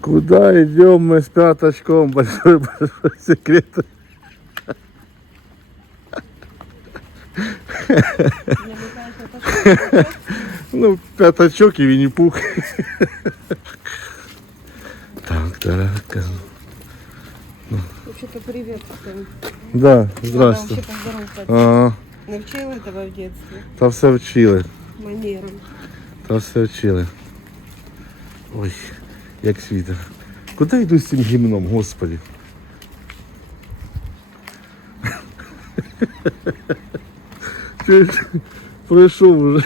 Куда идем мы с пяточком? Большой большой секрет. Ну, Ну, пятачок и Винни-Пух. Так, так. Вообще-то привет всем. Да, Надо здрасте. вообще поздороваться. А, Не вчили тебе в детстве та все вчили. манерам. Та все вчили. Ой, як світер. Куди йду з цим гімном, господи? Чуєш, пройшов уже.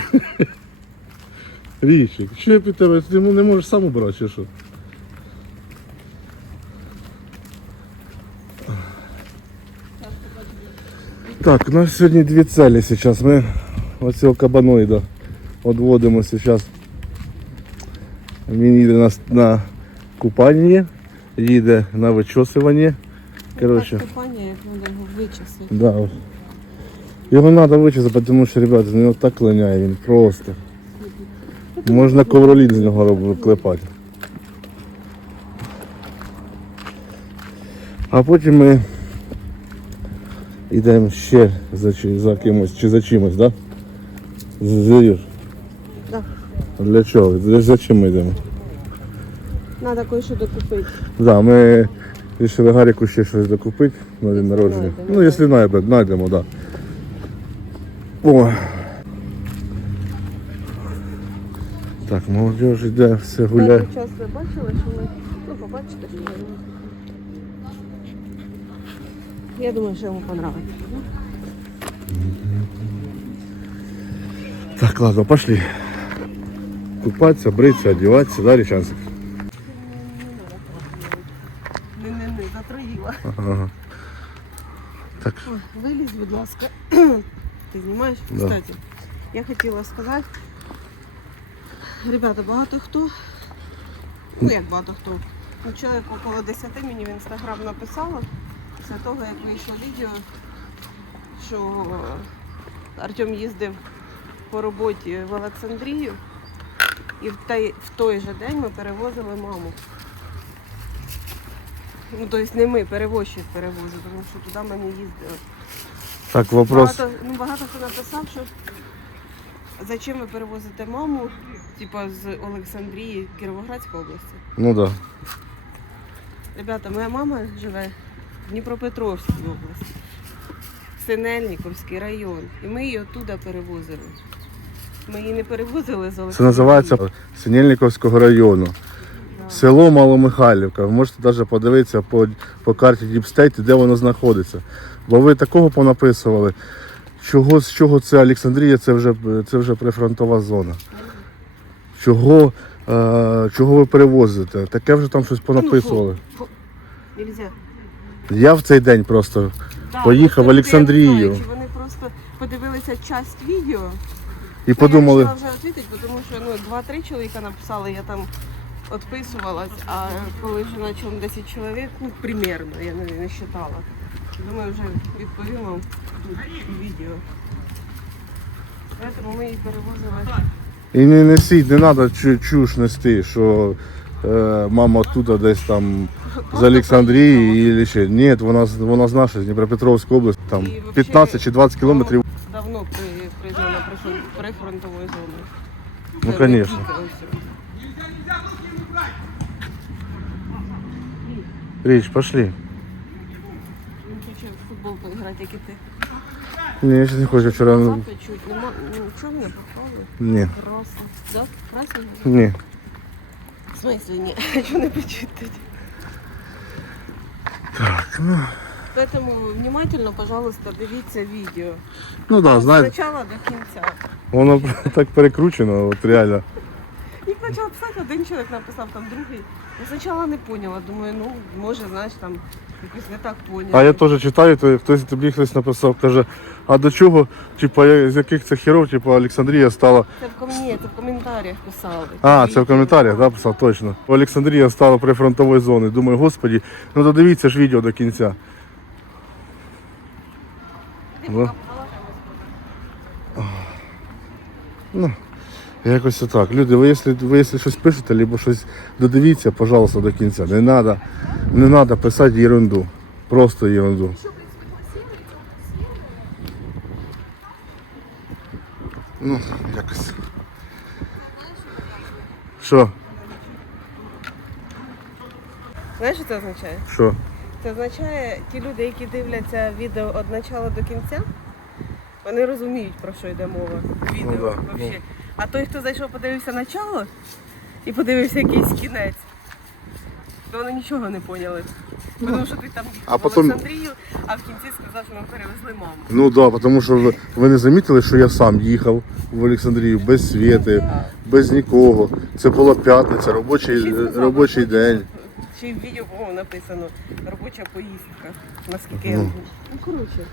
Річик, що я під тебе? Ти не можеш сам убрати, чи що? Так, у нас сьогодні дві цілі зараз. Ми оцього кабаноїда відводимо зараз. Він їде на, на купання, їде на вичосування. Коротше, Так, купання, як його вичислити. да. Його треба вичесати, тому що, ребята, з нього так клиняє він просто. Можна ковролін з нього роб- клепати. А потім ми йдемо ще за, за кимось чи за чимось, так? Да? Заюш? Да. Для чого? За, за чим ми йдемо? Надо кое-що докупити. Да, ми вирішили Гаріку ще щось докупити на день народження. знайдемо, Ну, якщо знайдемо, знайдемо, так. Да. О. Так, молодіж йде, все гуляє. Перший час ви бачили, що ми... Ну, побачите, що ми... Я думаю, що йому понравиться. Так, ладно, пошли. Купатися, бритися, одягатися, да, Річанцик? Ага. Так, Ой, Вилізь, будь ласка. Ти знімаєш? Да. Кстати, я хотіла сказати. Ребята, багато хто. Ну як багато хто. Ну, чоловік около 10 мені в інстаграм написало після того, як вийшло відео, що Артем їздив по роботі в Олександрію. І в той, в той же день ми перевозили маму. Ну, тобто не ми, перевозчик перевозив, тому що туди ми не їздили. так, вопрос. Багато, ну, багато хто написав, що зачем ви перевозите маму, типа з Олександрії, Кіровоградської області. Ну да. Ребята, моя мама живе в Дніпропетровській області, Синельниковський район. І ми її оттуда перевозили. Ми її не перевозили з Це називається Синельниковського району. Село Маломихайлівка. Ви можете навіть подивитися по, по карті State, де воно знаходиться. Бо ви такого понаписували. Чого, з чого це Олександрія, це вже, це вже прифронтова зона. Чого, е, чого ви перевозите? Таке вже там щось понаписували. Нельзя. Я в цей день просто. Да, Поїхав в Олександрію. Вони просто подивилися часть відео. І подумали, Я вже відповідати, тому що ну, два-три чоловіка написали, я там відписувалась, а коли вже почало 10 чоловік, ну, примерно, я не, не вважала. Думаю, вже відповім вам тут у відео. Тому ми її перевозили. і не несіть, не треба чуш нести, що е, мама оттуда десь там з Олександрії і ще. Ні, вона, з- вона з нашої, з Дніпропетровської області, там І вообще- 15 чи 20 кілометрів. Давно при, признана прифрон- прифронтовою зоною. Ну, Це не тільки ось. Річ, пошли. Ну, хочу в футбол поіграти, як і ти. Ні, я ще не хочу вчора. ну, Запит чуть, нема, ну, нічого не попало. Ні, Красно. Да? Красно? ні. В смысле не? Чого не печуть тоді? Так, ну. Поэтому внимательно, пожалуйста, дивіться відео. Ну да, знаєте, Спочатку до кінця. воно так перекручено, от реально. І почав писати, один чоловік написав, там другий. Я спочатку не поняла, думаю, ну, може, знаєш, там якось не так поняла. А я теж читаю, то хтось тобі хтось написав, каже, а до чого, типа, я- з яких це херов, типа Олександрія стала. Це в, ком... Ні, це в коментарях писали. А, це в коментарях, да, писав, точно. Олександрія стала прифронтовою зоною. Думаю, господі, ну додивіться ж відео до кінця. Ну. Якось отак. Люди, ви якщо, ви якщо щось пишете, або щось додивіться, пожалуйста, до кінця. Не треба не надо писати ерунду. Просто ерунду. Ну, якось. Що? Знаєш, що це означає? Що? Це означає, ті люди, які дивляться відео від початку до кінця, вони розуміють, про що йде мова. Відео Ну да, вообще. А той, хто зайшов, подивився начало і подивився якийсь кінець, то вони нічого не поняли. Тому що ти там їхав А в потім- Олександрію, а в кінці сказав, що ми перевезли маму. Ну так, да, тому що ви, ви не замітили, що я сам їхав в Олександрію без світи, без нікого. Це була п'ятниця, робочий, сказав, робочий день. Ще й в відео, по-моєму, написано робоча поїздка. Наскільки я Ну. ну коротше,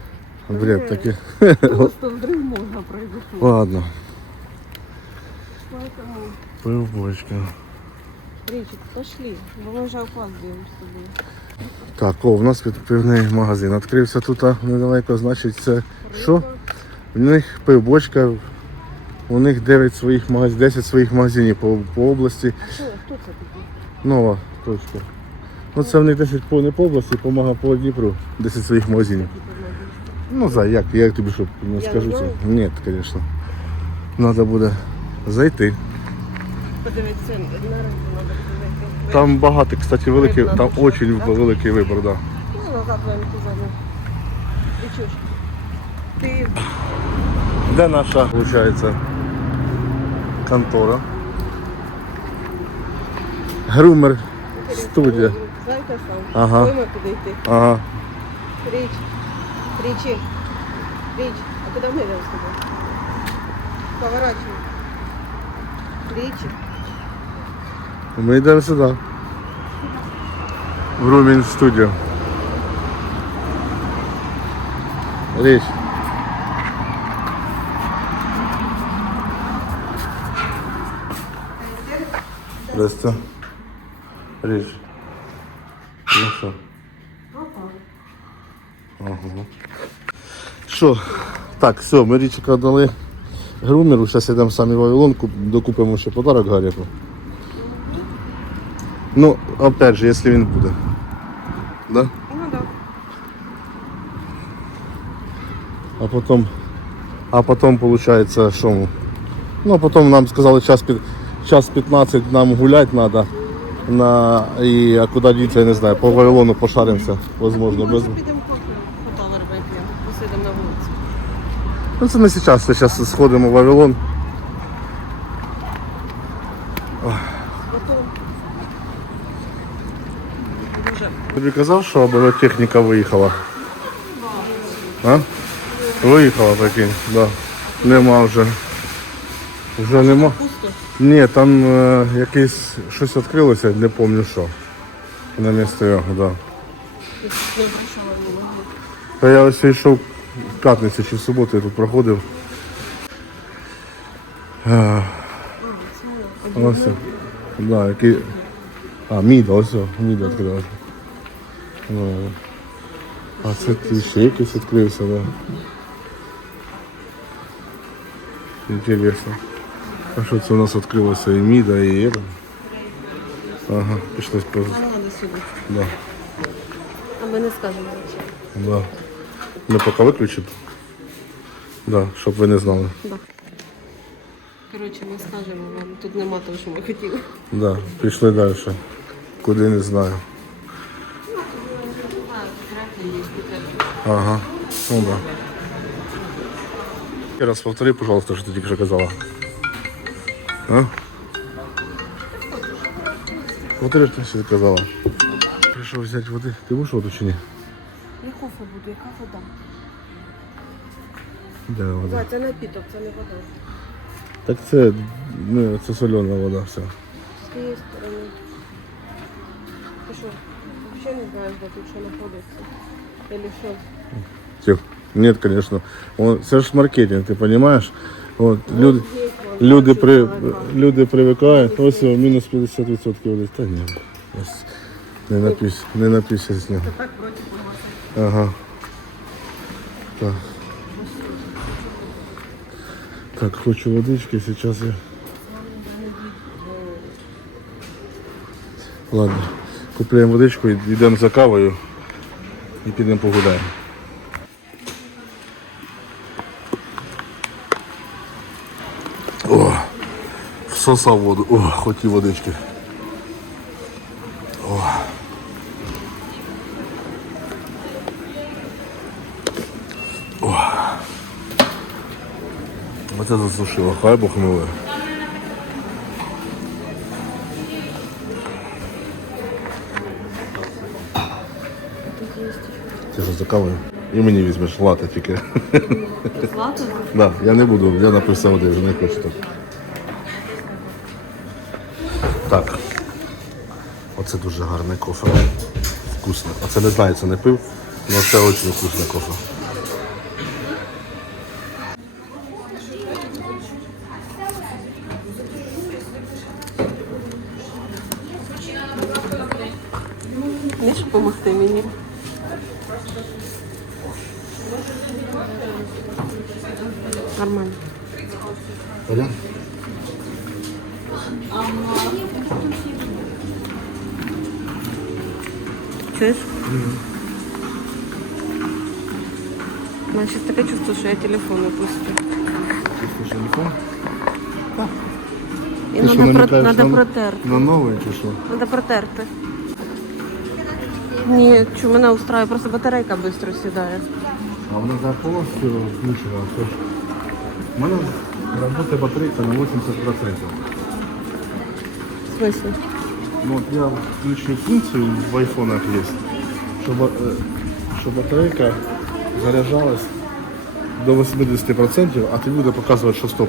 Бред такий. просто взрив мозга произошов. Ладно. Поэтому, Пивбочка. Річик, пошли, бо ми вже опаздуємо з тобою. Так, о, в нас пивний магазин відкрився тут недалеко, значить це що? У них пивбочка, у них 9 своїх магазинів, 10 своїх магазинів по, по області. А що, хто це такий? Нова точка. Ну це в них 10 по не по області, помага по Дніпру. 10 своїх магазинів. Ну за як? Я тобі що не скажу це? Ні, звісно. Треба буде зайти. Подивитися на ринку, треба подивитися. Там багато, кстати, великий, там дуже великий вибір, да. Ну, назад вам туди. Ти чуєш? Ти Де наша, виходить, контора? Грумер студія. Знаєте сам. Ага. Куди йти. Ага. Річ. Річі. Річ. А куди ми йдемо з тобою? Поворачуємо. Річі. Ми йдемо сюди. В Румін студію. Річ. Здрасте. Річ. Ну що? Ага. Що? Так, все, ми річка дали грумеру, зараз йдемо самі в Вавилон, куп- докупимо ще подарок Гаріку. Ну, опять же, если він буде. Да? Ну так. А потом, а потом получается, що? ми? Ну, а потом нам сказали час, під, час 15 нам гулять надо. На, і, а куди діться, я не знаю, по Вавилону пошаримося, возможно. Без... Підемо кофе фото робити, посидимо на вулиці. Ну це не зараз, зараз сходимо в Вавилон. Тобі казав, що оборотехніка виїхала? А? Виїхала, прикинь, да. Нема вже. Вже нема. Ні, там е, якесь щось відкрилося, не пам'ятаю що. На місце його, так. Да. Та я ось йшов в п'ятницю чи в суботу я тут проходив. Е, Ось. Да, який... А, міда, ось, міда відкрилася. А це ти ще якийсь відкрився, да. Інтересно. А що це у нас відкрилося і міда, і это? Ага, пішлось по... А сюди. Да, А ми не скажемо. да. Ми поки виключимо. Да, щоб ви не знали. Да. Коротше, ми скажемо вам. Тут нема того, що ми хотіли. Да, пішли далі. Куди не знаю. Ага. Ну да. Ще раз повтори, пожалуйста, що ти тільки що казала. А? Повтори, що ти ще казала. Прийшов взяти води. Ти будеш воду чи ні? Я кофе буду, яка вода? Де вода? Да, це напіток, це не вода. Так це, ну, це солена вода вся. З тієї сторони. Ти що, взагалі не знаєш, де тут що знаходиться? Или що? Тих. Нет, конечно. Он, це ж маркетинг, ти розумієш? От, люди, клас, люди, бачу, при, люди привикають. Ось о, мінус 50% води. Та ні. Ось. Не напись, не напися з нього. Так проти. Ага. Так. Так, хочу водички, сейчас я... Ладно, купляємо водичку, йдемо за кавою і підемо погуляємо. О, всосав воду, о, хотів водички. Оце засушило, хай Бог милує. Ти що за кавою? І мені візьмеш лати тільки. Злато? Да, я не буду, я написав один, вже не хочу так. Так. Оце дуже гарний кофе. Вкусно. Оце не знаю, це не пив, але це дуже вкусне кофе. Надо протерти. На новий чи що? Треба протерти. Ні, що мене устраює, просто батарейка швидко сідає. А вона за повністю включена. У мене працює батарейка на 80%. В смысле? Ну, от я включу функцію в айфонах є, щоб, щоб батарейка заряджалась до 80%, а ти буде показувати, що 100%.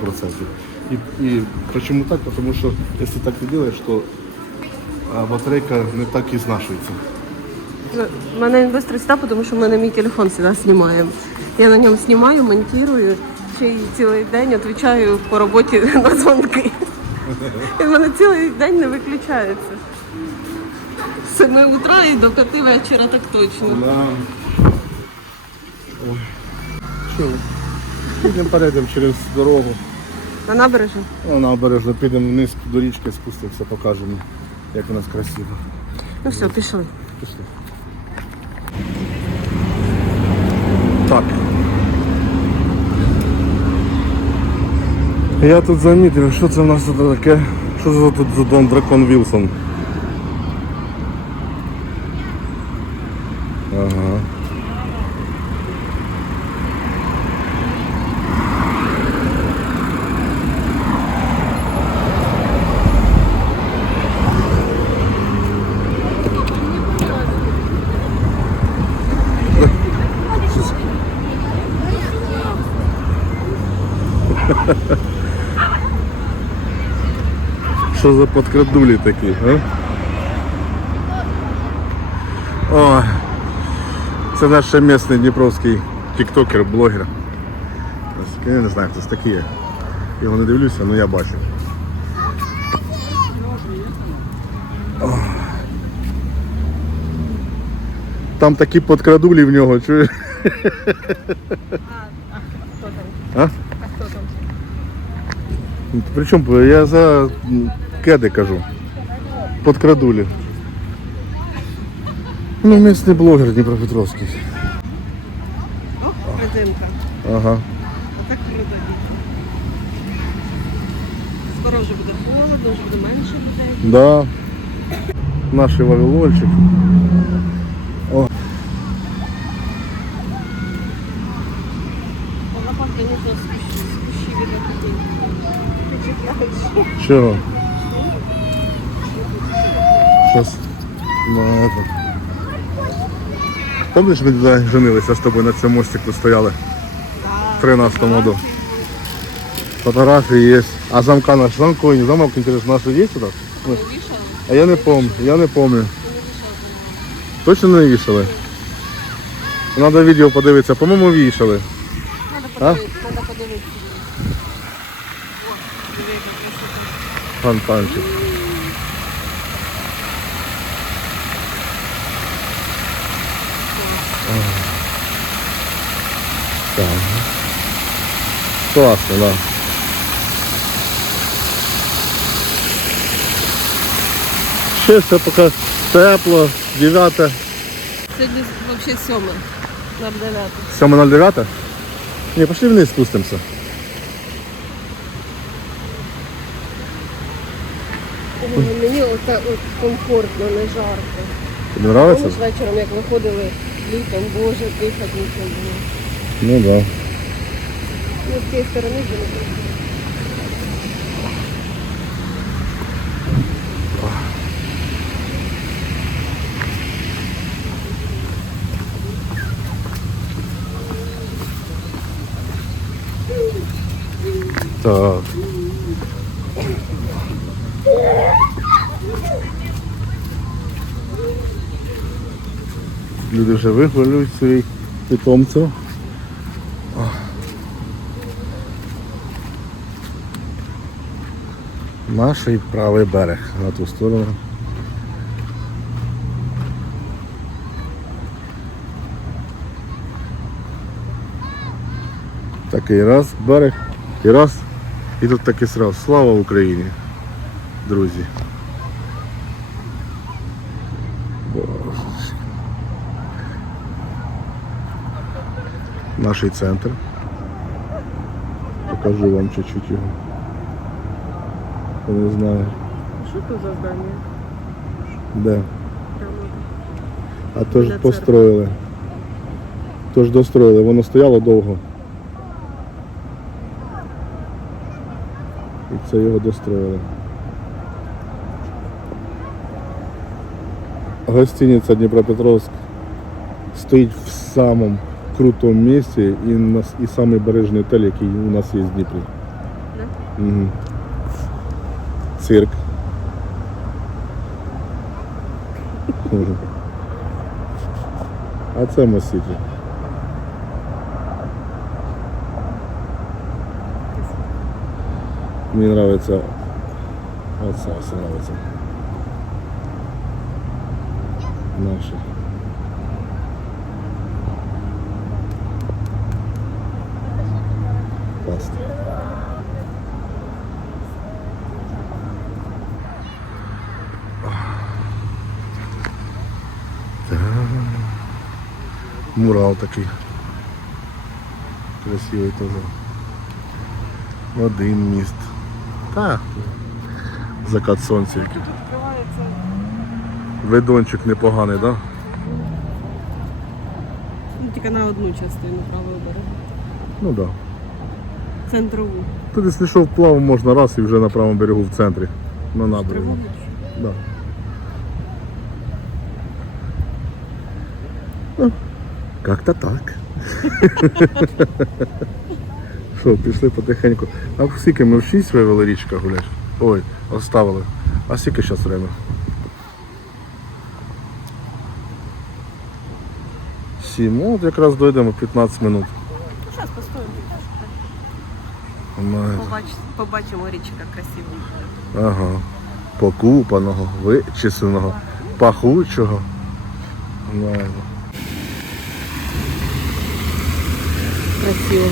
І, і чому так? Тому що якщо так не робиш, то а, батарейка не так і знашується. У мене він швидко сідає, тому що в мене мій телефон завжди знімає. Я на ньому знімаю, монтую, ще й цілий день відповідаю по роботі на дзвонки. І в мене цілий день не виключається. З 7 утра і до 5 вечора так точно. На... Ой. Що? Підемо перейдемо через дорогу. На набережну? Ну, набережно, підемо вниз до річки, спустимося, покажемо, як у нас красиво. Ну все, пішли. Пішли. Так. Я тут замітив, що це в нас тут таке? Що це за тут за дом Дракон Вілсон? Ага. Що за подкрадулі такі, а? О, це наш ще місний дніпровський тіктокер, блогер. Я не знаю, хто це такий є. Його не дивлюся, але я бачу. О. Там такі подкрадулі в нього, чуєш? А? Причому я за кеди кажу. Подкрадулі. Ну, місний блогер Дніпропетровський. О, резинка. Ага. Отак круто. Скоро вже буде холодно, вже буде менше людей. Да. Наш Вавилончик. О, Лопат, звісно, скущі, скущі від чого? Щас на это. Помниш, ми туди женилися з тобою на цьому мостику стояли? В 13 году. Фотографії є. А замка наш замковий, замок, інтересно, наш є? Вішали? А я не помню, я не помню. Точно не вішали? Треба відео подивитися, по-моєму, вішали. А? подивитися. Фонтанчик. Так. Класно, да. Все поки тепло, 9, Сьогодні взагалі сьоме на 9. 7.09. Ні, пішли вниз спустимося. Мені оце от комфортно, не жарко. Тобі подобається? Вечором, як виходили літом, боже, дихати нічого було. Ну так. Да. Ну, з цієї сторони було. Так. Люди вже вигулюють своїх питомців. Наш правий берег на ту сторону. Такий раз берег і раз. І тут таки сразу. Слава Україні, друзі. Наш центр. Покажу вам чуть-чуть його. Я не знаю. Що це за? Де. Прямо. А то ж построїли. То ж достроїли, воно стояло довго. І це його достроїли. Гостиниця Дніпропетровськ стоїть в самому крутому місці і, і самий бережний отель, який у нас є в Дніпрі. Да? Угу. Цирк. Мгм. А це Мосіті. Мені подобається. Оце ось подобається. Наші. Мурал такий. Красивий теж. Один міст. Так. Закат сонця який. Тут відкривається Видончик непоганий, так? Да? ну, тільки на одну частину правого берега. Ну так. Да. Центрову. Тут, якщо що, вплав можна раз і вже на правому берегу в центрі. На набережні. Да. Как-то так. Що, пішли потихеньку. А скільки ми в 6 вивели річка гуляш? Ой, оставили. А скільки зараз время? Сім. Ну, От якраз дойдемо 15 минут. Ну, зараз постоїмо. Побач- Побачимо річка красива. Ага. Покупаного, вичисленого, пахучого. Нормально. Красиво.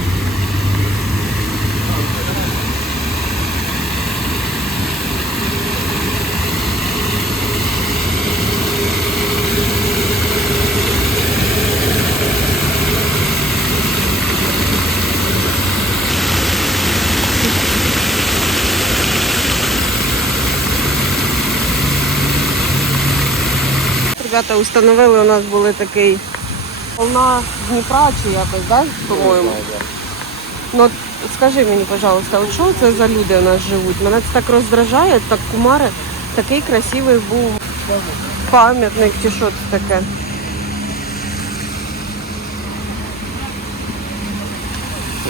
Ребята установили, у нас були такий волна Дніпра чи якось, да? по-моєму. Ну, скажи мені, пожалуйста, от що це за люди у нас живуть? Мене це так роздражає, так кумари, такий красивий був пам'ятник чи що це таке.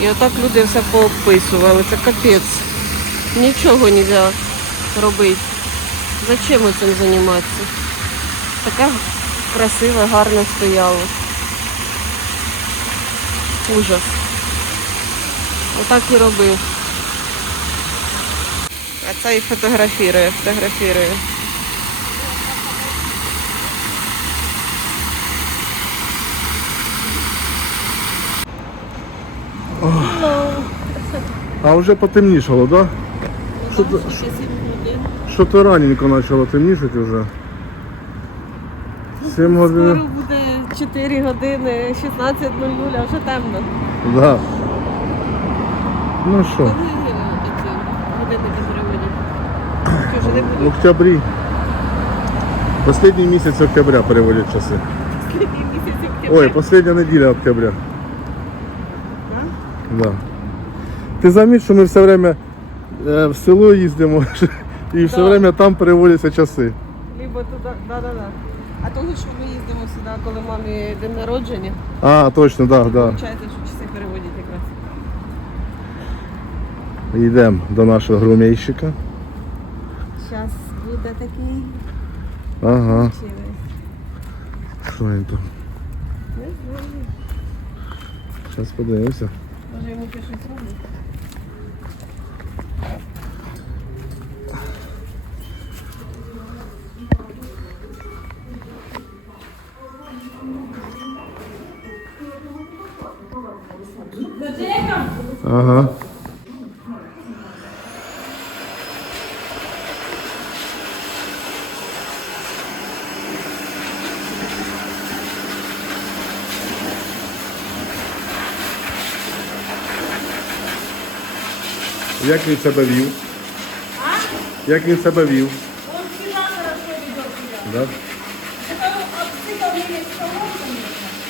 І отак люди все поописували, це капець. Нічого не можна робити. Зачем цим займатися? Таке красиве, гарно стояло. Ужас. Отак і робив. А це і фотографірує, фотографірує. А вже потемнішало, так? Да? Що, Ще 7 годин. що то раненько почало темнішати вже. 7 годин. Скоро буде 4 години, 16.00, а вже темно. Да. Ну що, е, в октябрі. Последній місяць октября переводять часи. Октября? Ой, последня неділя октября. Да. Ти заміть, що ми все время е, в село їздимо і все Да. время там переводяться часи. Либо туди, да-да-да. А того, що ми їздимо сюди, коли мамі день народження, А, точно, так, да, так. виходить, що часи переводять якраз. Да. Йдемо до нашого грумейщика. Зараз буде такий Ага. Що він там? Не знаю. Зараз подивимося. Може йому щось робить? Ага. Як він себе вів? Як він себе вів? Он всегда хорошо ведет себя. Да? Это обсыпал меня с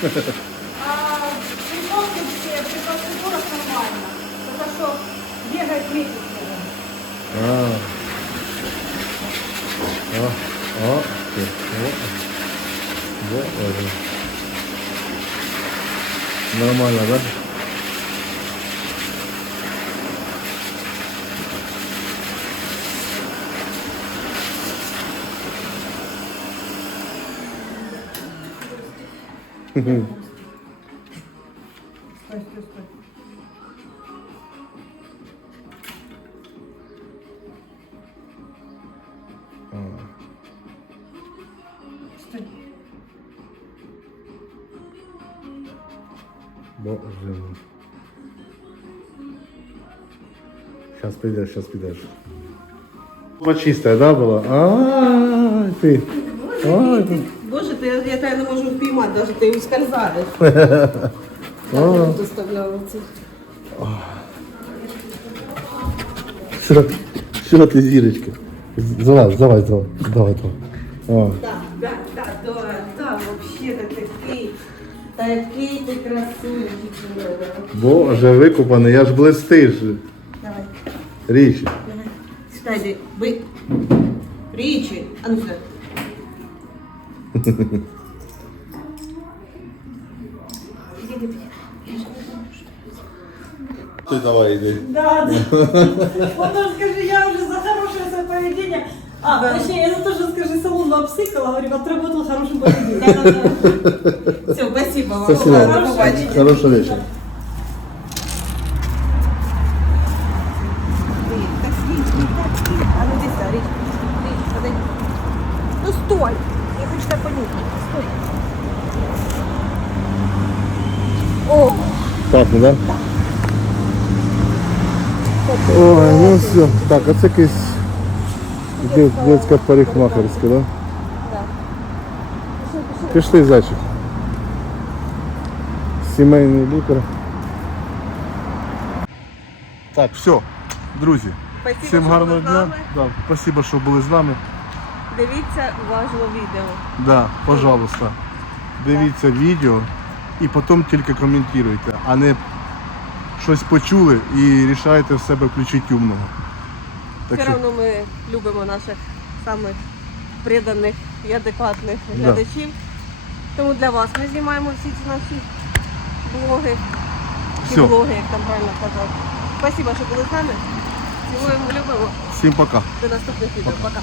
конечно. А при комплексе, при процедурах нормально. Только что бегает месяц. А. А. А. О. Боже. Нормально, да? Стой, Боже. Сейчас придешь, сейчас придешь. Чистая, да, была? А, ты. Ай, ты. Боже, ти, я тебе не можу впіймати, навіть ти ускользаєш. А. Так я доставляла це. Що, що ти, зірочка? Залазь, давай, давай, давай, давай. Такий ти. Женя. Боже, викупаний, я ж блистиш. Давай, Річі. давай. Йди, ви. Річі, а ну сюди. Ти давай йди. Да, да. Вот скажи, я уже за хорошее свое поведение. А, точнее, я за то, что скажи, салон обсыкала, говорю, отработал хорошим поведением. Все, спасибо вам. Спасибо. До побачення. Хорошого вечора. Так, стій, стій, так, стій. А ну десь, Річ, Річ, подойди. Ну стой! Я хочу тебе понюхати. Стой. О, Так, ну да? Ой, ну все. Так, а це якийсь дитяча парикмахерська, да? да. Пішли, зайчик. Сімейний лікар. Так, все, друзі. Спасибо, Всім гарного дня. Да, спасибо, що були з нами. Дивіться уважно відео. Да, пожалуйста. Дивіться відео і потім тільки коментуйте, а не щось почули і рішаєте в себе включити умного. Так Все що, одно ми любимо наших самих приданих і адекватних Да. глядачів. Тому для вас ми знімаємо всі ці наші блоги. Чи Всьо. блоги, як там правильно казати. Спасибо, що були з нами. Цілуємо, любимо. всім пока. До наступних відео. Пока.